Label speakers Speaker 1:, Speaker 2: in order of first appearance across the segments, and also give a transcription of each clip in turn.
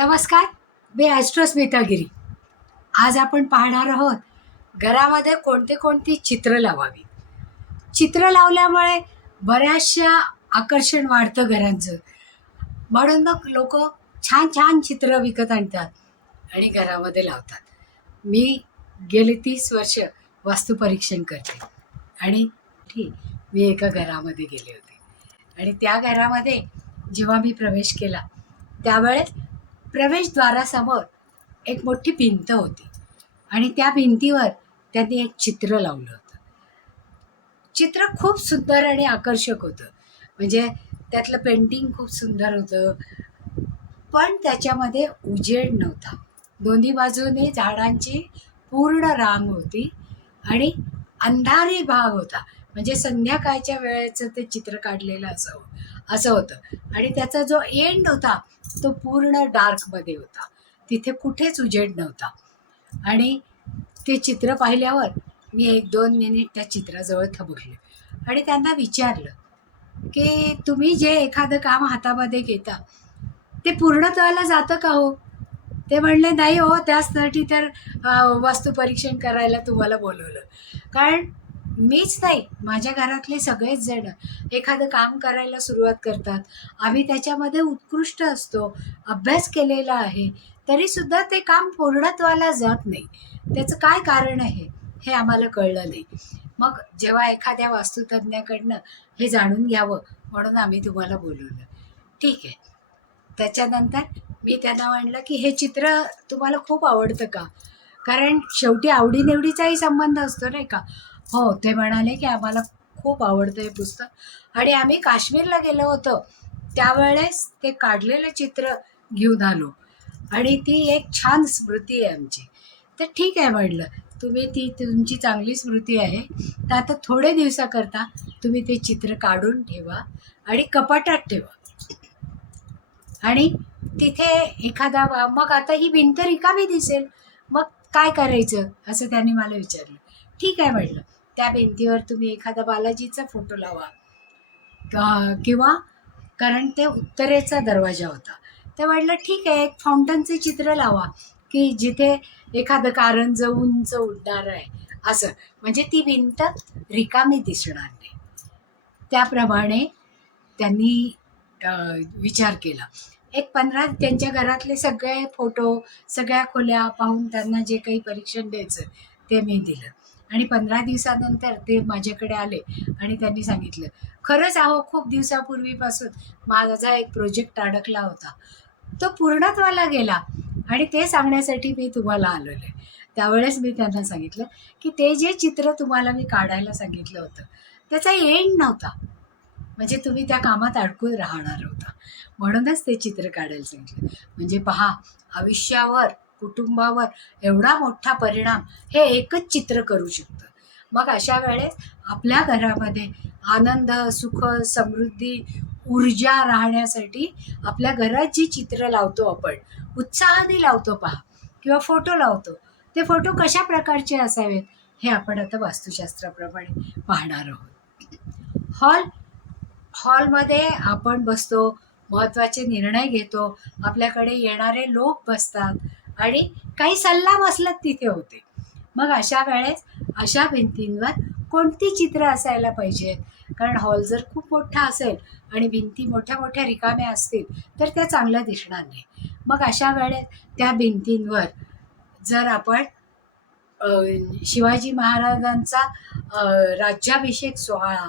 Speaker 1: नमस्कार मी ॲस्ट्रो स्मितागिरी आज आपण पाहणार आहोत घरामध्ये कोणते कोणती चित्र लावावी चित्र लावल्यामुळे बऱ्याचशा आकर्षण वाढतं घरांचं. म्हणून मग लोक छान छान चित्र विकत आणतात आणि घरामध्ये लावतात. मी गेली तीस वर्ष वास्तुपरीक्षण करते आणि ठीक मी एका घरामध्ये गेले होते. आणि त्या घरामध्ये जेव्हा मी प्रवेश केला त्यावेळेस प्रवेशद्वारासमोर एक मोठी भिंत होती. आणि त्या भिंतीवर त्यांनी एक चित्र लावलं होतं. चित्र खूप सुंदर आणि आकर्षक होतं. म्हणजे त्यातलं पेंटिंग खूप सुंदर होतं. पण त्याच्यामध्ये उजेड नव्हता. दोन्ही बाजूने झाडांची पूर्ण रांग होती आणि अंधारी भाग होता. म्हणजे संध्याकाळच्या वेळेचं ते चित्र काढलेलं असावं असं होतं. आणि त्याचा जो एंड होता तो पूर्ण डार्कमध्ये होता. तिथे कुठेच उजेड नव्हता. आणि ते चित्र पाहिल्यावर मी एक दोन मिनिट त्या चित्राजवळ थबकले आणि त्यांना विचारलं की तुम्ही जे एखादं काम हातामध्ये घेता ते पूर्णत्वाला जातं का हो? ते म्हणले नाही हो त्यासाठी तर अं, करायला तुम्हाला बोलवलं. कारण मीच नाही माझ्या घरातले सगळेच जण एखादं काम करायला सुरुवात करतात. आम्ही त्याच्यामध्ये उत्कृष्ट असतो अभ्यास केलेला आहे तरीसुद्धा ते काम पूर्णत्वाला जात नाही. त्याचं काय कारण आहे हे आम्हाला कळलं नाही. मग जेव्हा एखाद्या वास्तुतज्ञाकडनं हे जाणून घ्यावं म्हणून आम्ही तुम्हाला बोलवलं. ठीक आहे. त्याच्यानंतर मी त्यांना म्हणलं की हे चित्र तुम्हाला खूप आवडतं का? कारण शेवटी आवडीनिवडीचाही संबंध असतो नाही का? हो ते म्हणाले की आम्हाला खूप आवडतं हे पुस्तक. आणि आम्ही काश्मीरला गेलो होतो. त्यावेळेस ते काढलेलं चित्र घेऊन आलो. आणि ती एक छान स्मृती आहे आमची. तर ठीक आहे म्हटलं तुम्ही ती तुमची चांगली स्मृती आहे. तर आता थोडे दिवसाकरता तुम्ही ते चित्र काढून ठेवा आणि कपाटात ठेवा. आणि तिथे एखादा मग आता ही भिंत रिकामी दिसेल. मग काय करायचं? असं त्यांनी मला विचारलं. ठीक आहे म्हटलं. त्या भिंतीवर तुम्ही एखादा बालाजीचा फोटो लावा. का- किंवा कारण ते उत्तरेचा दरवाजा होता. ते म्हटलं ठीक आहे एक फाउंटनचे चित्र लावा की जिथे एखादं कारंज उंच उडणार आहे. असं. म्हणजे ती भिंत रिकामी दिसणार नाही. त्याप्रमाणे त्यांनी विचार केला. एक पंधरा त्यांच्या घरातले सगळे फोटो सगळ्या खोल्या पाहून त्यांना जे काही परीक्षण द्यायचं ते मी दिलं. आणि पंधरा दिवसानंतर ते माझ्याकडे आले आणि त्यांनी सांगितलं खरंच अहो खूप दिवसापूर्वीपासून माझा एक प्रोजेक्ट अडकला होता. तो पूर्णत्वाला गेला आणि ते सांगण्यासाठी मी तुम्हाला आलेलो आहे. त्यावेळेस मी त्यांना सांगितलं की ते जे चित्र तुम्हाला मी काढायला सांगितलं होतं त्याचा एंड नव्हता. म्हणजे तुम्ही त्या कामात अडकून राहणार होता. म्हणूनच ते चित्र काढायला सांगितलं. म्हणजे पहा आयुष्यावर कुटुंबावर एवढा मोठा परिणाम हे एकच चित्र करू शकतं. मग अशा वेळेस आपल्या घरामध्ये आनंद सुख समृद्धी ऊर्जा राहण्यासाठी आपल्या घरात जी चित्र लावतो आपण उत्साहाने लावतो पहा किंवा फोटो लावतो ते फोटो कशा प्रकारचे असावेत हे आपण आता वास्तुशास्त्राप्रमाणे पाहणार आहोत. हॉल हॉलमध्ये आपण बसतो महत्त्वाचे निर्णय घेतो आपल्याकडे येणारे लोक बसतात आणि काही सल्ला मसलत तिथे होते. मग अशा वेळेस अशा भिंतींवर कोणती चित्र असायला पाहिजेत? कारण हॉल जर खूप मोठा असेल आणि भिंती मोठ्या मोठ्या रिकाम्या असतील तर त्या चांगल्या दिसणार नाही. मग अशा वेळेस त्या भिंतींवर जर आपण शिवाजी महाराजांचा राज्याभिषेक सोहळा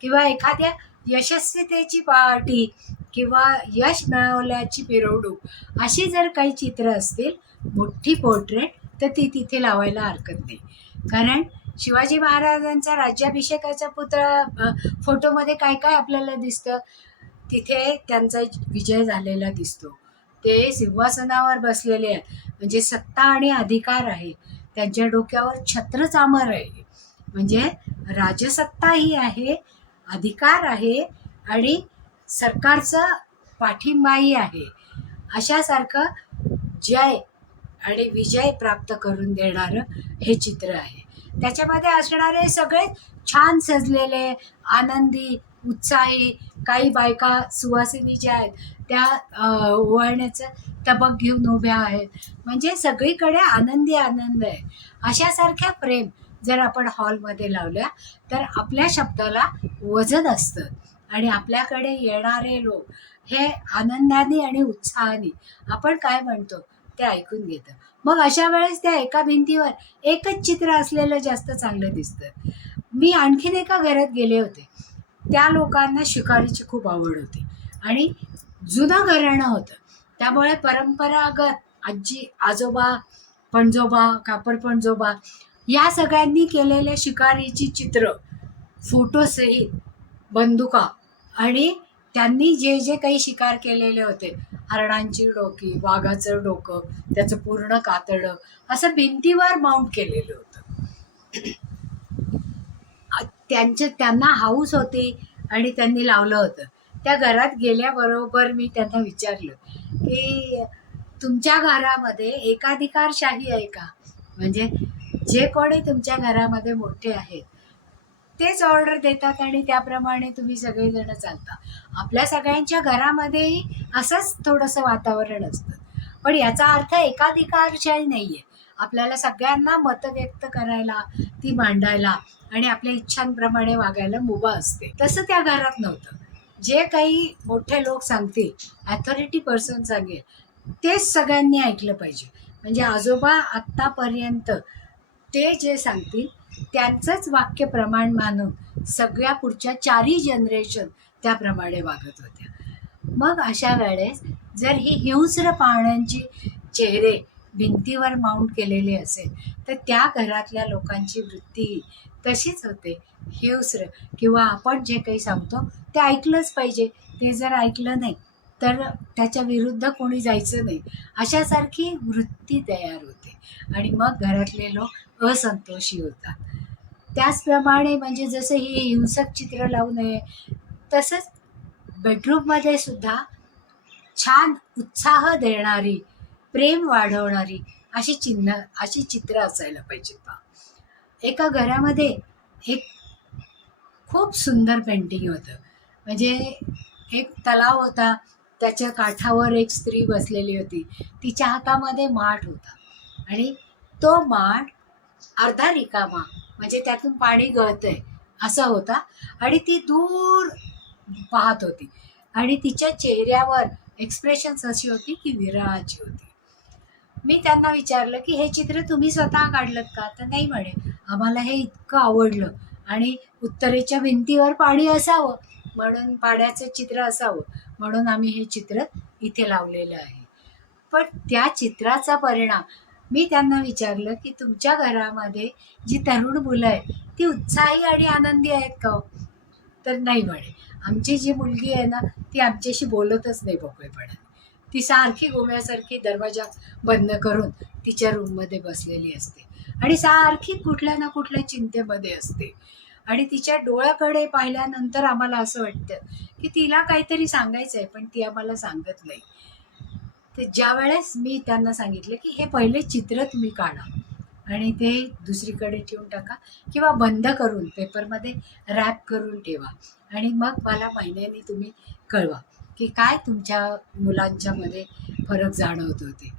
Speaker 1: किंवा एखाद्या यशस्वीतेची पार्टी किंवा यश मिळवल्याची मिरवणूक अशी जर काही चित्र असतील मोठी पोर्ट्रेट तर ती तिथे लावायला हरकत नाही. कारण शिवाजी महाराजांचा राज्याभिषेकाचा पुतळा फोटोमध्ये काय काय आपल्याला दिसतं? तिथे त्यांचा विजय झालेला दिसतो. ते सिंहासनावर बसलेले आहेत. म्हणजे सत्ता आणि अधिकार आहे. त्यांच्या डोक्यावर छत्र चामर आहे. म्हणजे राजसत्ताही आहे अधिकार आहे आणि सरकारचा पाठिंबाही आहे. अशासारखं जय आणि विजय प्राप्त करून देणारं हे चित्र आहे. त्याच्यामध्ये असणारे सगळे छान सजलेले आनंदी उत्साही काही बायका सुवासिनी ज्या आहेत त्या ओवाळण्याचं तबक घेऊन उभ्या आहेत. म्हणजे सगळीकडे आनंदी आनंद आहे. अशासारख्या प्रेम जर आपण हॉलमध्ये लावल्या तर आपल्या शब्दाला वजन असतं. आणि आपल्याकडे येणारे लोक हे आनंदाने आणि उत्साहाने आपण काय म्हणतो ते ऐकून घेतं. मग अशा वेळेस त्या एका भिंतीवर एकच चित्र असलेलं जास्त चांगलं दिसतं. मी आणखीन एका घरात गेले होते. त्या लोकांना शिकारीची खूप आवड होती. आणि जुनं घराणं होतं. त्यामुळे परंपरागत आजी आजोबा पणजोबा कापड पणजोबा या सगळ्यांनी केलेल्या शिकारीची चित्र फोटोसहित बंदुका. आणि त्यांनी जे जे काही शिकार केलेले होते हरणांची डोकी वाघाचं डोकं त्याचं पूर्ण कातडं असं भिंतीवर माउंट केलेलं होतं. त्यांचे त्यांना हाऊस होती आणि त्यांनी लावलं होतं. त्या घरात गेल्याबरोबर मी त्यांना विचारलं की तुमच्या घरामध्ये एकाधिकारशाही आहे का? म्हणजे जे कोणी तुमच्या घरामध्ये मोठे आहेत तेच ऑर्डर देतात आणि त्याप्रमाणे तुम्ही सगळेजण चालता. आपल्या सगळ्यांच्या घरामध्येही असंच थोडंसं वातावरण असतं. पण याचा अर्थ एकाधिकारशाही नाही आहे आपल्याला सगळ्यांना मतं व्यक्त करायला ती मांडायला आणि आपल्या इच्छांप्रमाणे वागायला मुभा असते. तसं त्या घरात नव्हतं. जे काही मोठे लोक सांगतील ॲथॉरिटी पर्सन सांगेल तेच सगळ्यांनी ऐकलं पाहिजे. म्हणजे आजोबा आत्तापर्यंत ते जे सांगतील त्यांचंच वाक्य प्रमाण मानून सगळ्या पुढच्या चारही जनरेशन त्याप्रमाणे वागत होत्या. मग अशा वेळेस जर ही हिंस्र पाहण्यांची चेहरे भिंतीवर माउंट केलेले असेल तर त्या घरातल्या लोकांची वृत्ती तशीच होते. हिंस्र किंवा आपण जे काही सांगतो ते ऐकलंच पाहिजे. ते जर ऐकलं नाही तर त्याच्या विरुद्ध कोणी जायचं नाही. अशासारखी वृत्ती तयार होते. आणि मग घरातले लोक असंतोषी होतात. त्याचप्रमाणे म्हणजे जसं हे हिंसक चित्र लावू नये तसंच बेडरूममध्ये सुद्धा छान उत्साह देणारी प्रेम वाढवणारी अशी चिन्ह अशी चित्र असायला पाहिजेत बा एका घरामध्ये एक खूप सुंदर पेंटिंग होतं. म्हणजे एक तलाव होता. त्याच्या काठावर एक स्त्री बसलेली होती. तिच्या हातामध्ये माठ होता. आणि तो माठ अर्धा रिकामा म्हणजे त्यातून पाणी गळतंय असा होता. आणि ती दूर पाहत होती. आणि तिच्या चेहऱ्यावर एक्सप्रेशन्स अशी होती की विरहाची होती. मी त्यांना विचारलं की हे चित्र तुम्ही स्वतः काढलं का? तर नाही म्हणे. आम्हाला हे इतकं आवडलं आणि उत्तरेच्या भिंतीवर पाणी असावं. म्हणून पाड्याचं चित्र असावं. म्हणून आम्ही हे चित्र इथे लावलेलं आहे. पण त्या चित्राचा परिणाम मी त्यांना विचारलं की तुमच्या घरामध्ये जी तरुण मुलं आहेत ती उत्साही आणि आनंदी आहेत का हो? तर नाही म्हणे. आमची जी मुलगी आहे ना ती आमच्याशी बोलतच नाही मोकळेपणाने ती सारखी गोव्यासारखी दरवाजा बंद करून तिच्या रूममध्ये बसलेली असते. आणि सारखी कुठल्या ना कुठल्या चिंतेमध्ये असते. आणि तिच्या डोळ्याकडे पाहिल्यानंतर आम्हाला असं वाटतं की तिला काहीतरी सांगायचं आहे पण ती आम्हाला सांगत नाही. तर ज्या वेळेस मी त्यांना सांगितलं की हे पहिले चित्र तुम्ही काढा आणि ते दुसरीकडे ठेवून टाका किंवा बंद करून पेपरमध्ये रॅप करून ठेवा आणि मग मला महिन्याने तुम्ही कळवा की काय तुमच्या मुलांच्यामध्ये फरक जाणवत होते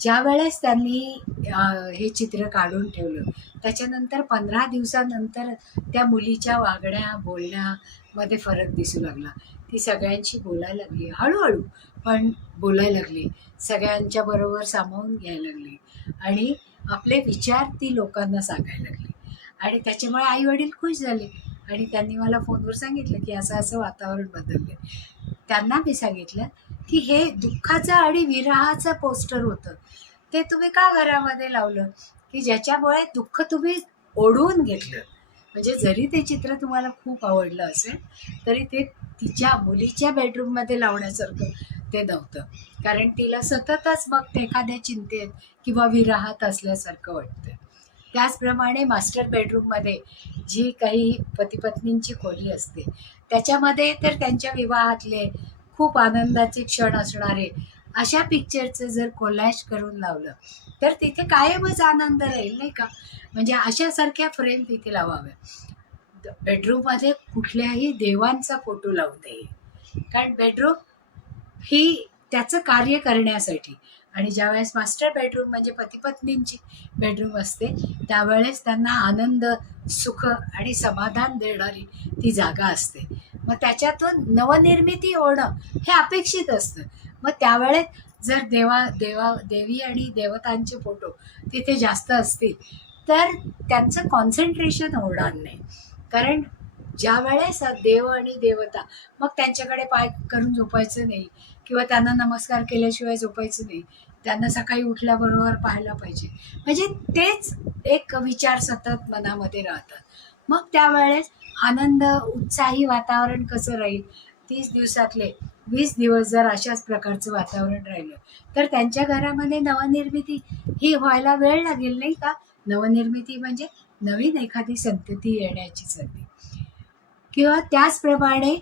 Speaker 1: ज्या वेळेस त्यांनी हे चित्र काढून ठेवलं. त्याच्यानंतर पंधरा दिवसानंतर त्या मुलीच्या वागण्या बोलण्यामध्ये फरक दिसू लागला. ती सगळ्यांशी बोलायला लागली. हळूहळू पण बोलायला लागली. सगळ्यांच्या बरोबर सामावून घ्यायला लागली. आणि आपले विचार ती लोकांना सांगायला लागली. आणि त्याच्यामुळे आई वडील खुश झाले. आणि त्यांनी मला फोनवर सांगितलं की असं असं वातावरण बदललं त्यांना मी सांगितलं की हे दुःखाचं आणि विरहाचं पोस्टर होतं. ते तुम्ही का घरामध्ये लावलं? की ज्याच्यामुळे दुःख तुम्ही ओढवून घेतलं. म्हणजे जरी ते चित्र तुम्हाला खूप आवडलं असेल तरी ते तिच्या मुलीच्या बेडरूममध्ये लावण्यासारखं ते नव्हतं. कारण तिला सततच मग एखाद्या चिंतेत किंवा विराहात असल्यासारखं वाटतं. त्याचप्रमाणे मास्टर बेडरूममध्ये जी काही पतीपत्नींची खोली असते त्याच्यामध्ये तर त्यांच्या विवाहातले खूप आनंदाचे क्षण असणारे अशा पिक्चरचं जर कोलॅश करून लावलं तर तिथे कायमच आनंद राहील नाही का? म्हणजे अशासारख्या फ्रेम तिथे लावाव्या बेडरूममध्ये कुठल्याही देवांचा फोटो लावू नये. कारण बेडरूम ही त्याचं कार्य करण्यासाठी. आणि ज्यावेळेस मास्टर बेडरूम म्हणजे पतीपत्नींची बेडरूम असते त्यावेळेस त्यांना आनंद सुख आणि समाधान देणारी ती जागा असते. मग त्याच्यातून नवनिर्मिती होणं हे अपेक्षित असतं. मग त्यावेळेस जर देवा देवा देवी आणि देवतांचे फोटो तिथे जास्त असतील तर त्यांचं कॉन्सन्ट्रेशन होणार नाही. कारण ज्या वेळेस देव आणि देवता मग त्यांच्याकडे पाय करून झोपायचं नाही किंवा त्यांना नमस्कार केल्याशिवाय झोपायचं नाही. त्यांना सकाळी उठल्याबरोबर पाहायला पाहिजे. म्हणजे तेच एक विचार सतत मनामध्ये राहतात. मग त्यावेळेस आनंद उत्साही वातावरण कसं राहील? तीस दिवसातले वीस दिवस जर अशाच प्रकारचं वातावरण राहिलं तर त्यांच्या घरामध्ये नवनिर्मिती ही व्हायला वेळ लागेल नाही का? नवनिर्मिती म्हणजे नवीन एखादी संतती येण्याची संधी. किंवा त्याचप्रमाणे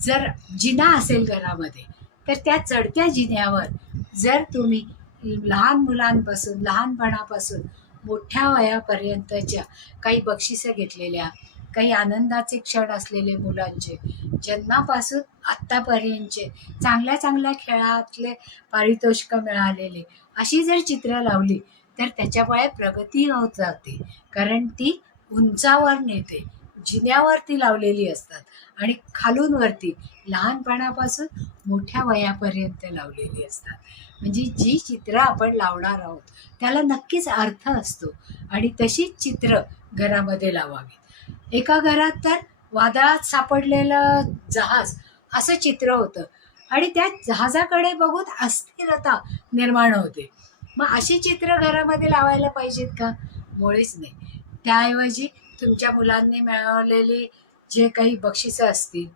Speaker 1: जर जिना असेल घरामध्ये तर त्या चढत्या जिन्यावर जर तुम्ही लहान मुलांपासून लहानपणापासून मोठ्या वयापर्यंतच्या काही बक्षिसं घेतलेल्या काही आनंदाचे क्षण असलेले मुलांचे जन्मापासून आत्तापर्यंतचे चांगल्या चांगल्या खेळातले पारितोषिक मिळालेले अशी जर चित्रं लावली तर त्याच्यामुळे प्रगती होत जाते. कारण ती उंचावर नेते जिन्यावरती लावलेली असतात आणि खालूनवरती लहानपणापासून मोठ्या वयापर्यंत लावलेली असतात. म्हणजे जी चित्र आपण लावणार आहोत त्याला नक्कीच अर्थ असतो आणि तशीच चित्र घरामध्ये लावावी एका घरात तर वादळात सापडलेलं जहाज असं चित्र होतं. आणि त्या जहाजाकडे बघून अस्थिरता निर्माण होते. मग अशी चित्र घरामध्ये लावायला पाहिजेत का? मुळीच नाही. त्याऐवजी तुमच्या मुलांनी मिळवलेली जे काही बक्षिसं असतील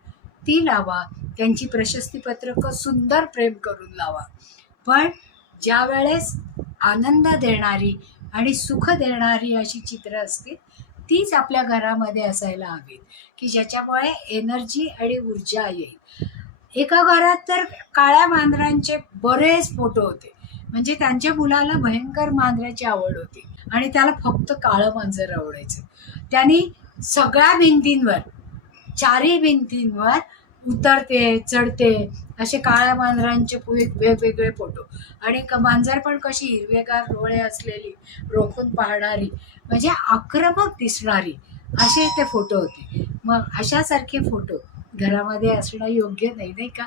Speaker 1: ती लावा. त्यांची प्रशस्तीपत्रकं सुंदर प्रेम करून लावा. पण ज्या वेळेस आनंद देणारी आणि सुख देणारी अशी चित्र असतील तीच आपल्या घरामध्ये असायला हवीत की ज्याच्यामुळे एनर्जी आणि ऊर्जा येईल. एका घरात तर काळ्या मांजरांचे बरेच फोटो होते. म्हणजे त्यांच्या मुलाला भयंकर मांजराची आवड होती आणि त्याला फक्त काळं मांजर आवडायचं. त्यांनी सगळ्या भिंतींवर चारही भिंतींवर उतरते चढते असे काळ्या मांजरांचे वेगवेगळे फोटो. आणि क मांजर पण कशी हिरवेगार डोळे असलेली रोखून पाहणारी म्हणजे आक्रमक दिसणारी असे ते फोटो होते. मग अशासारखे फोटो घरामध्ये असणं योग्य नाही नाही का?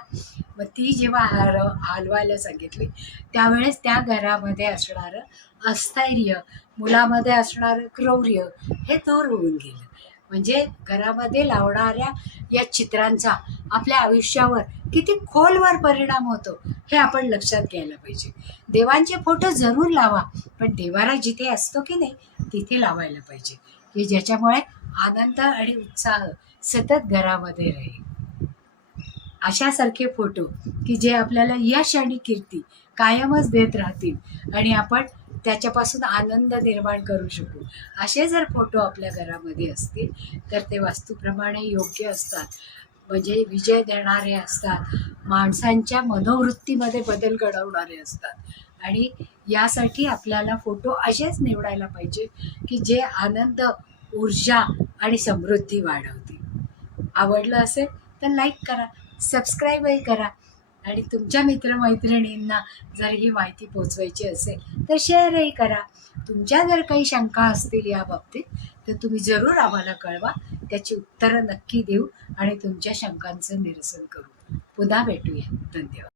Speaker 1: मग ती जेव्हा हार हलवायला सांगितली त्यावेळेस त्या घरामध्ये असणारं अस्थैर्य मुलामध्ये असणारं क्रौर्य हे दूर होऊन गेलं. म्हणजे घरामध्ये लावणाऱ्या या चित्रांचा आपल्या आयुष्यावर किती खोलवर परिणाम होतो हे आपण लक्षात घ्यायला पाहिजे. देवांचे फोटो जरूर लावा पण देवारा जिथे असतो की नाही तिथे लावायला पाहिजे. की ज्याच्यामुळे आनंद आणि उत्साह सतत घरामध्ये राहील. अशासारखे फोटो की जे आपल्याला यश आणि कीर्ती कायमच देत राहतील आणि आपण त्याच्यापासून आनंद निर्माण करू शकू. असे जर फोटो आपल्या घरामध्ये असतील तर ते वास्तूप्रमाणे योग्य असतात. म्हणजे विजय देणारे असतात. माणसांच्या मनोवृत्तीमध्ये बदल घडवणारे असतात. आणि यासाठी आपल्याला फोटो असेच निवडायला पाहिजे की जे आनंद ऊर्जा आणि समृद्धी वाढवतील. आवडलं असेल तर लाईक करा सबस्क्राईबही करा. आणि तुमच्या मित्रमैत्रिणींना जर ही माहिती पोचवायची असेल तर शेअरही करा. तुमच्या जर काही शंका असतील या बाबतीत तर तुम्ही जरूर आम्हाला कळवा. त्याची उत्तरं नक्की देऊ आणि तुमच्या शंकांचं निरसन करू. पुन्हा भेटूया. धन्यवाद.